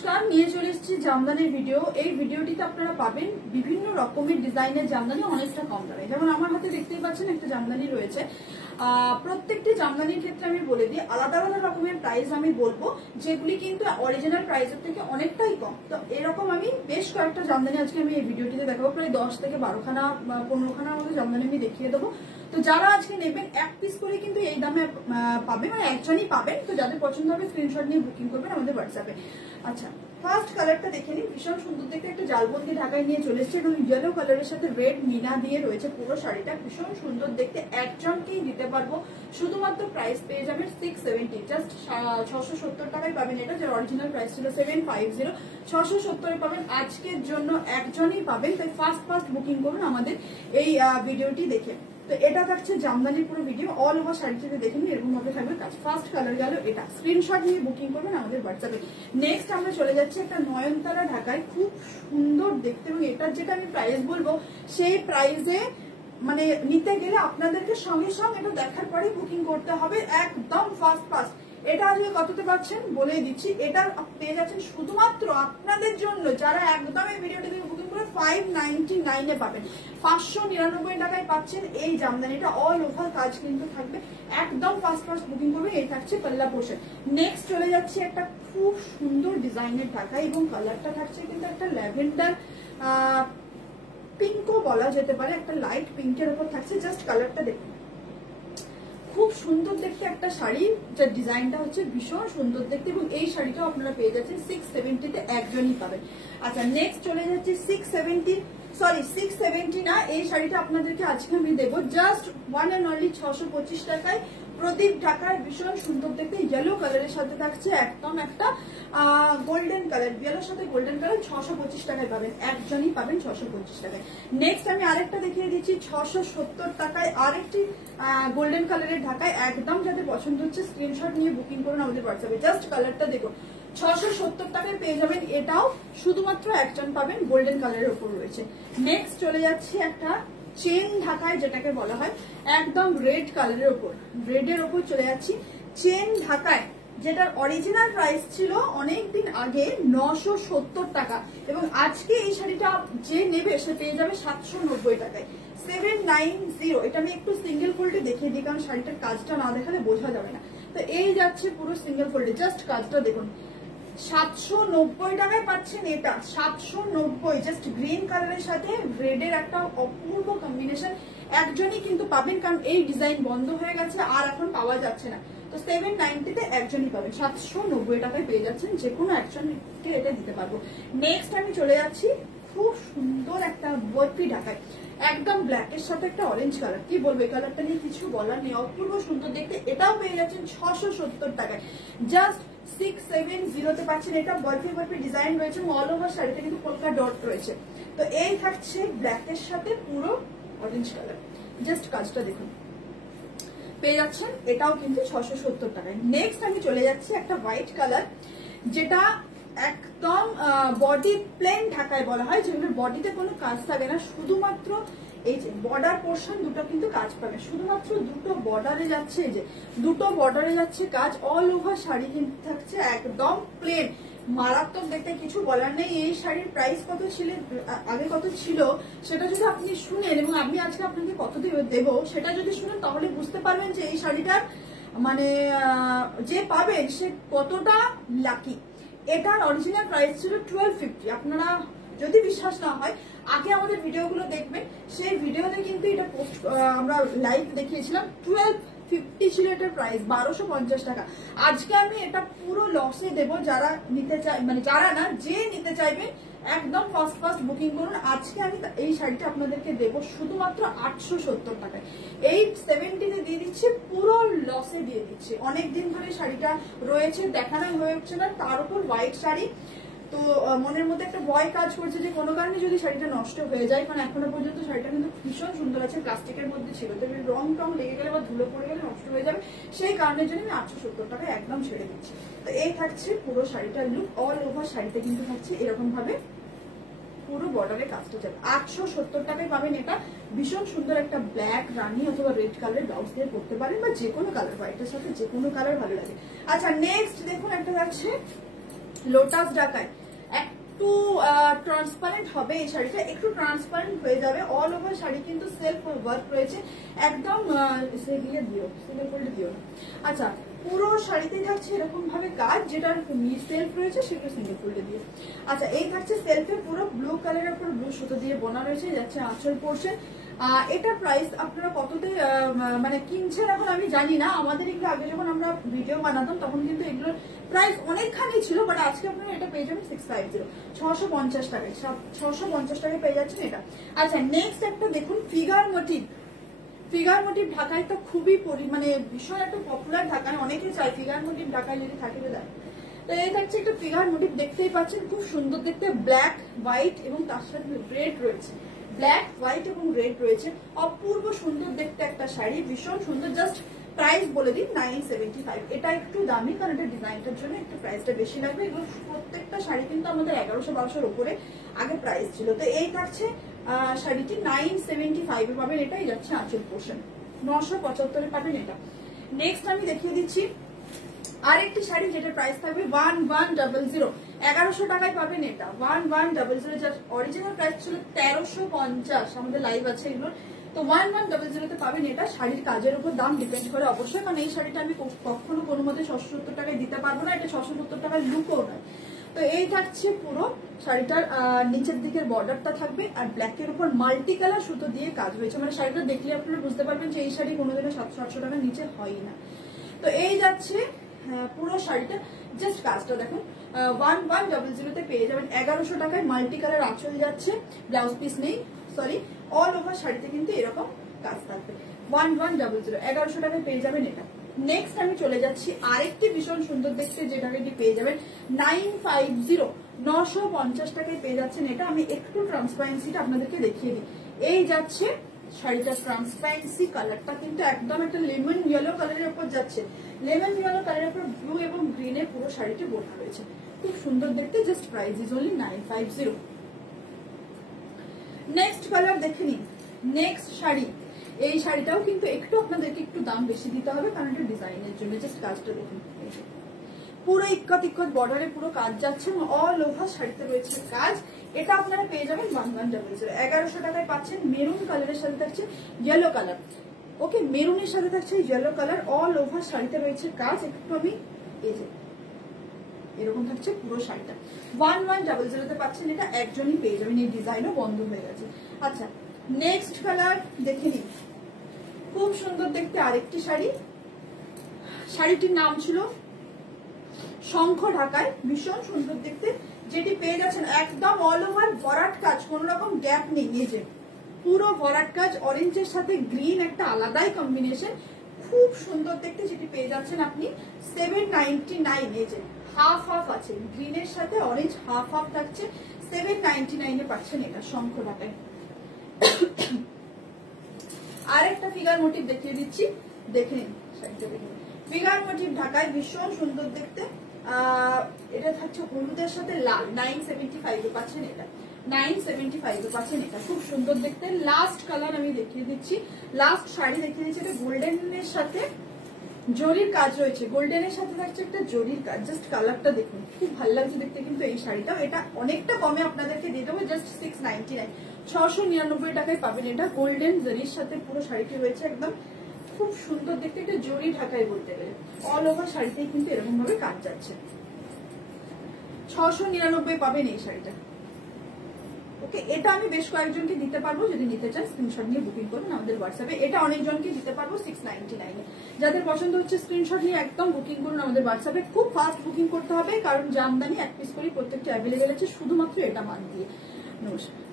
নমস্কার, নিয়ে চলে এসেছি জামদানির ভিডিও। এই ভিডিওটিতে আপনারা পাবেন বিভিন্ন রকমের ডিজাইনের জামদানি অনেকটা কম দামে। যেমন আমার হাতে দেখতেই পাচ্ছেন একটা জামদানি রয়েছে। প্রত্যেকটি জামদানির ক্ষেত্রে আমি বলে দিই আলাদা আলাদা রকমের প্রাইস আমি বলবো, যেগুলি কিন্তু অরিজিনাল প্রাইসের থেকে অনেকটাই কম। তো এরকম আমি বেশ কয়েকটা জামদানি আজকে আমি এই ভিডিওটিতে দেখাবো। প্রায় 10 থেকে 12খানা 15খানার মতো জামদানি আমি দেখিয়ে দেবো। তো যারা আজকে নেবেন এক পিস করে কিন্তু এই দামে পাবে, মানে একজনই পাবেন। তো যাদের পছন্দ হবে স্ক্রিনশট নিয়ে বুকিং করবেন আমাদের হোয়াটসঅ্যাপে। আচ্ছা, ফার্স্ট কালারটা দেখে নিন। ভীষণ সুন্দর দেখতে একটা জালবন্দি ঢাকায় নিয়ে চলে এসেছে এবং ইয়েলো কালারের সাথে রেড মিনা দিয়ে রয়েছে পুরো শাড়িটা। ভীষণ সুন্দর দেখতে, একজনকেই দিতে পারবো। শুধুমাত্র প্রাইস পেয়ে যাবেন 670, জাস্ট 670 টাকায় পাবেন এটা, যার অরিজিনাল প্রাইস ছিল 750। 670 পাবেন, আজকের জন্য একজনই পাবেন। তাই ফার্স্ট বুকিং করুন আমাদের এই ভিডিওটি দেখে। তো এটা থাকছে জামদানির পুরো ভিডিও, অল ওভার শাড়িটিতে দেখে নিন এরকম ভাবে থাকবে কাজ। ফার্স্ট কালার গেল এটা, স্ক্রিনশট নিয়ে বুকিং করবেন আমাদের হোয়াটসঅ্যাপে। নেক্সট আমরা চলে যাচ্ছি একটা নয়নতারা ঢাকায়, খুব সুন্দর দেখতে। এবং এটার যেটা আমি প্রাইস বলবো সেই প্রাইসে মানে নিতে গেলে আপনাদেরকে সঙ্গে সঙ্গে এটা দেখার পরে বুকিং করতে হবে, একদম ফার্স্ট। এটা আজকে কততে পাচ্ছেন বলে দিচ্ছি। এটা পেয়ে যাচ্ছেন শুধুমাত্র আপনাদের জন্য যারা একদম এই ভিডিওটি থেকে বুকিং করে 599 এ পাবেন। 599 টাকায় পাচ্ছেন এই জামদানিটা। অল ওভার কাজ কিন্তু থাকবে, একদম ফার্স্ট বুকিং করবে। এই থাকছে পাল্লা পোর্শন। নেক্সট চলে যাচ্ছে একটা খুব সুন্দর ডিজাইনের ঢাকায় এবং কালারটা থাকছে কিন্তু একটা ল্যাভেন্ডার পিঙ্কও বলা যেতে পারে, একটা লাইট পিঙ্কের উপর থাকছে। জাস্ট কালারটা দেখুন, খুব সুন্দর দেখতে একটা শাড়ি, যার ডিজাইনটা হচ্ছে ভীষণ সুন্দর দেখতে। এবং এই শাড়িটাও আপনারা পেয়ে যাচ্ছেন 670 তে, একজনই পাবেন। আচ্ছা, নেক্সট চলে যাচ্ছে 670 না, এই শাড়িটা আপনাদেরকে আজকে আমি দেবো জাস্ট 1 and only 625 টাকায়। প্রদীপ ঢাকার, ভীষণ সুন্দর দেখতে, ইয়েলো কালারের সাথে থাকছে একদম একটা গোল্ডেন কালার, ইয়েলোর সাথে গোল্ডেন কালার। 625 টাকায় পাবেন, একজনই পাবেন 625 টাকায়। নেক্সট আমি আরেকটা দেখিয়ে দিচ্ছি 670 টাকায়, আরেকটি গোল্ডেন কালারের ঢাকায়। একদম যাদের পছন্দ হচ্ছে স্ক্রিনশট নিয়ে বুকিং করুন আমাদের হোয়াটসঅ্যাপে। জাস্ট কালারটা দেখুন, 670 টাকায় পেয়ে যাবেন এটাও, শুধুমাত্র একজন পাবেন, গোল্ডেন কালারের উপর রয়েছে। নেক্সট চলে যাচ্ছে একটা চেন ঢাকায়, যেটাকে বলা হয় একদম রেড কালারের উপর, রেডের উপর চলে যাচ্ছি চেন ঢাকায়, যেটার অরিজিনাল প্রাইস ছিল অনেকদিন আগে 970 টাকা। এবং আজকে এই শাড়িটা যে নেবে সে পেয়ে যাবে 790 টাকায়, 790। এটা আমি একটু সিঙ্গেল ফোল্ডে দেখিয়ে দিই, কারণ শাড়িটার কাজটা না দেখালে বোঝা যাবে না। তো এই যাচ্ছে পুরো সিঙ্গেল ফোল্ডে, জাস্ট কাজটা দেখুন। 790 টাকায় পাচ্ছেন এটা, 790। জাস্ট গ্রিন কালারের সাথে রেডের একটা অপূর্ব কম্বিনেশন, একজনই কিন্তু পাবেন, কারণ এই ডিজাইন বন্ধ হয়ে গেছে আর এখন পাওয়া যাচ্ছে না। তো 790 তে একজনই পাবেন, 790 টাকায় পেয়ে যাচ্ছেন, যে কোনো একজনকে এটা দিতে পারবো। নেক্সট আমি চলে যাচ্ছি খুব সুন্দর একটা বরফি ঢাকায়, একদম ব্ল্যাক এর সাথে একটা অরেঞ্জ কালার। কি বলবো, এই কালারটা নিয়ে কিছু বলার নেই, অপূর্ব সুন্দর দেখতে। এটাও পেয়ে যাচ্ছেন 670 টাকায়, জাস্ট 670 তে পাচ্ছেন। এটা বরফি ডিজাইন রয়েছে, অল ওভার শাড়িতে কিন্তু পোলকা ডট রয়েছে। তো এই থাকছে ব্ল্যাক এর সাথে পুরো অরেঞ্জ কালার, জাস্ট কাজটা দেখুন, পেয়ে যাচ্ছেন এটাও কিন্তু 670 টাকায়। নেক্সট আমি চলে যাচ্ছি একটা হোয়াইট কালার, যেটা একদম বডি প্লেন ঢাকায় বলা হয়, যেগুলোর বডিতে কোনো কাজ থাকে না, শুধুমাত্র এই যে বর্ডার পোর্শন দুটো কিন্তু কাজ পাবে, শুধুমাত্র দুটো বর্ডারে যাচ্ছে, এই যে দুটো বর্ডারে যাচ্ছে কাজ। অল ওভার শাড়ি কিন্তু থাকছে একদম প্লেন, মারাত্মক দেখতে, কিছু বলার নেই। এই শাড়ির প্রাইস কত ছিল আগে, কত ছিল সেটা যদি আপনি শুনেন, এবং আমি আজকে আপনাকে কত দেবো সেটা যদি শুনেন, তাহলে বুঝতে পারবেন যে এই শাড়িটার মানে যে পাবেন সে কতটা লাকি। এটার অরিজিনাল প্রাইস ছিল 1250। আপনারা যদি বিশ্বাস না হয় আগে আমাদের ভিডিওগুলো দেখবেন, সেই ভিডিওতে কিন্তু এটা পোস্ট আমরা লাইভ দেখিয়েছিলাম। 1250 ছিল এটার প্রাইস, 1250 টাকা। আজকে আমি এটা পুরো লসে দেবো, যারা নিতে চাই, মানে যারা না, যে নিতে চাইবেন একদম ফার্স্ট বুকিং করুন। আজকে আমি এই শাড়িটা আপনাদেরকে দেবো শুধুমাত্র 870 টাকায়। 870 তে দিয়ে দিচ্ছি, পুরো লসে দিয়ে দিচ্ছি। অনেকদিন ধরে শাড়িটা রয়েছে, দেখানোই হয়ে উঠছে না, তার উপর হোয়াইট শাড়ি। তো মনের মধ্যে একটা ভয় কাজ করছে যে কোনো কারণে যদি শাড়িটা নষ্ট হয়ে যায়, কারণ এখনো পর্যন্ত শাড়িটা কিন্তু ভীষণ সুন্দর আছে, প্লাস্টিকের মধ্যে ছিল, তো রং টং লেগে গেলে বা ধুলো পড়ে গেলে নষ্ট হয়ে যাবে, সেই কারণের জন্য আমি 870 টাকায় একদম ছেড়ে দিচ্ছি। তো এই থাকছে পুরো শাড়িটার লুক। অল ওভার শাড়িতে কিন্তু থাকছে এরকম ভাবে পুরো বর্ডারে কাজটা যাবে। 870 টাকায় পাবেন এটা। ভীষণ সুন্দর একটা ব্ল্যাক রানী অথবা রেড কালারের ব্লাউজ দিয়ে পরতে পারেন, বা যে কোনো কালার, হোয়াইটের সাথে যে কোনো কালার ভালো লাগে। আচ্ছা, নেক্সট দেখুন একটা যাচ্ছে লোটাস ঢাকায় একটু ট্রান্সপারেন্ট হবে এই শাড়িটা, একটু ট্রান্সপারেন্ট হয়ে যাবে। অল ওভার শাড়ি কিন্তু সেলফ ওয়ার্ক রয়েছে একদম। দিও না। আচ্ছা, পুরো শাড়িতে থাকছে এরকম ভাবে কাজ, যেটার সেলফ রয়েছে সেগুলো সিঙ্গেল ফোল্ডে দিয়ে। আচ্ছা, এই থাকছে সেলফে পুরো ব্লু কালারের উপর ব্লু সুতো দিয়ে বোনা রয়েছে, যাচ্ছে আঁচল পোর্শন। এটা প্রাইস আপনারা কততে মানে কিনছেন এখন আমি জানি না। আমাদের এগুলো আগে যখন আমরা ভিডিও বানাতাম তখন কিন্তু এগুলোর প্রাইস অনেকখানি ছিল, বাট আজকে আপনারা এটা পেয়ে যাবেন 650, 650 টাকায়, 650 টাকায় পেয়ে যাচ্ছেন এটা। আচ্ছা, নেক্সট একটা দেখুন ফিগার মোটিভ। ফিগার মোটিভ ঢাকায় তো খুবই মানে ভীষণ একটা পপুলার ঢাকায়, অনেকে চায় ফিগার মোটিভ ঢাকায় যদি থাকে দেয়। তো এই থাকছে একটা ফিগার মোটিভ, দেখতেই পাচ্ছেন খুব সুন্দর দেখতে, ব্ল্যাক হোয়াইট এবং তার সাথে রেড রয়েছে, ব্ল্যাক হোয়াইট এবং রেড রয়েছে, অপূর্ব সুন্দর দেখতে একটা শাড়ি, ভীষণ সুন্দর। জাস্ট প্রাইস বলে দিন 975। এটা একটু দামি কারণ এটা ডিজাইনটার জন্য একটু প্রাইসটা বেশি লাগবে। এগুলো প্রত্যেকটা শাড়ি কিন্তু আমাদের 1100-1200 উপরে আগে প্রাইস ছিল। তো এই থাকছে শাড়িটি 975 এ পাবেন, এটাই যাচ্ছে আঁচল পোর্শন, 975 এ পাবেন এটা। নেক্সট আমি দেখিয়ে দিচ্ছি আরেকটি শাড়ি যেটা প্রাইস থাকবে 1100, 1100 টাকায় পাবেন এটা 1100। যার অরিজিনাল প্রাইস ছিল 1350, আমাদের লাইভ আছে এগুলোর। তো 1100 তে পাবেন এটা। শাড়ির কাজের উপর দাম ডিপেন্ড করে অবশ্যই, কারণ এই শাড়িটা আমি কখনো কোনো মতে 670 টাকায় দিতে পারবো না, এটা 670 টাকায় লুকও নয়। তো এই থাকছে পুরো শাড়িটার নিচের দিকের বর্ডারটা থাকবে, আর ব্ল্যাকের উপর মাল্টি কালার সুতো দিয়ে কাজ হয়েছে, মানে শাড়িটা দেখলে আপনারা বুঝতে পারবেন যে এই শাড়ি কোনোদিনও 700-800 টাকার নিচে হয় না। তো এই যাচ্ছে পুরো শাড়িটা, জাস্ট কাজটা দেখুন 1100 তে পেয়ে যাবেন 1100 টাকায়। মাল্টি কালার আঁচল যাচ্ছে, ব্লাউজ পিস নেই, সরি, অল ওভার শাড়িতে কিন্তু এরকম কাজ থাকবে। 1100, 1100 টাকায় পেয়ে যাবেন এটা। নেক্সট আমি চলে যাচ্ছি আরেকটি ভীষণ সুন্দর দেখতে, যেটাকে পেয়ে যাবেন 950, 950 টাকায় পেয়ে যাচ্ছেন এটা। আমি একটু ট্রান্সপারেন্সিটা আপনাদেরকে দেখিয়ে দিই। এই যাচ্ছে শাড়িটার ট্রান্সপারেন্সি কালারটা কিন্তু একদম একটা লেমন ইয়েলো কালারের উপর যাচ্ছে, লেমন ইয়েলো কালারের উপর ব্লু এবং গ্রিনে পুরো শাড়িটি বোনা রয়েছে, খুব সুন্দর দেখতে। Just price is only 950। Next colour দেখে নিন, নেক্সট শাড়ি। এই শাড়িটাও কিন্তু একটু আপনাদেরকে একটু দাম বেশি দিতে হবে, কারণ এটা ডিজাইনের জন্য। জাস্ট কাজটা দেখুন, পুরো ইক্কত ইক্কত বর্ডারে পুরো কাজ যাচ্ছে, অল ওভার শাড়িতে রয়েছে কাজ। এটা আপনারা পেয়ে যাবেন 1100, 1100 টাকায় পাচ্ছেন। মেরুন কালারের সাথে থাকছে ইয়েলো কালার, ওকে, মেরুনের সাথে থাকছে ইয়েলো কালার, অল ওভার শাড়িতে রয়েছে কাজ। একটু আমি এই যে এরকম থাকছে পুরো শাড়িটা, 1100 তে পাচ্ছেন এটা। একজনই পেয়ে যাবেন, এই ডিজাইনও বন্ধ হয়ে গেছে। আচ্ছা, নেক্সট কালার দেখে নিন, খুব সুন্দর দেখতে আরেকটি শাড়ি। শাড়িটির নাম ছিল শঙ্খ ঢাকায়, ভীষণ সুন্দর দেখতে, যেটি পেয়ে যাচ্ছেন একদম অল ওভার ভরাট কাজ, কোন রকম গ্যাপ নেই। এই যে পুরো ভরাট কাজ, অরেঞ্জের সাথে গ্রিন একটা আলাদাই কম্বিনেশন, খুব সুন্দর দেখতে, যেটি পেয়ে যাচ্ছেন আপনি 799। এই যে হাফ হাফ আছে, গ্রিনের সাথে অরেঞ্জ হাফ হাফ থাকছে, 799 এ পাচ্ছেন এটা শঙ্খ ঢাকায়। আরেকটা ফিগার মোটিভ দেখিয়ে দিচ্ছি, দেখে নিন শাড়িটা দেখুন। ফিগার মোটিভ ঢাকায় ভীষণ সুন্দর দেখতে, এটা থাকছে হলুদের সাথে লাল, 975 এ পাচ্ছেন এটা, 975 এ পাচ্ছেন এটা, খুব সুন্দর দেখতে। লাস্ট কালার আমি দেখিয়ে দিচ্ছি, লাস্ট শাড়ি দেখিয়ে দিচ্ছি। এটা গোল্ডেনের সাথে জরির কাজ রয়েছে, গোল্ডেনের সাথে থাকছে একটা জরির কাজ। জাস্ট কালারটা দেখুন, খুব ভালো লাগছে দেখতে কিন্তু এই শাড়িটা। এটা অনেকটা কমে আপনাদেরকে দিয়ে দেবো, জাস্ট 699, 699 টাকায় পাবেন এটা। গোল্ডেন জরির সাথে পুরো শাড়িটি রয়েছে একদম, খুব সুন্দর দেখতে, এটা জরি ঢাকায় বলতে গেলে। অল ওভার শাড়িতেই কিন্তু এরকম ভাবে কাজ যাচ্ছে, 699 পাবেন এই শাড়িটা। ওকে, এটা আমি বেশ কয়েকজনকে দিতে পারবো, যদি নিতে চান স্ক্রিনশট নিয়ে বুকিং করুন আমাদের হোয়াটসঅ্যাপে। এটা অনেকজনকে দিতে পারবো 699 এ। যাদের পছন্দ হচ্ছে স্ক্রিনশট নিয়ে একদম বুকিং করুন আমাদের হোয়াটসঅ্যাপে। খুব ফাস্ট বুকিং করতে হবে, কারণ জামদানি এক পিস করে প্রত্যেকটা অ্যাভেলেবেল আছে, শুধুমাত্র এটা মান দিয়ে। নমস্কার।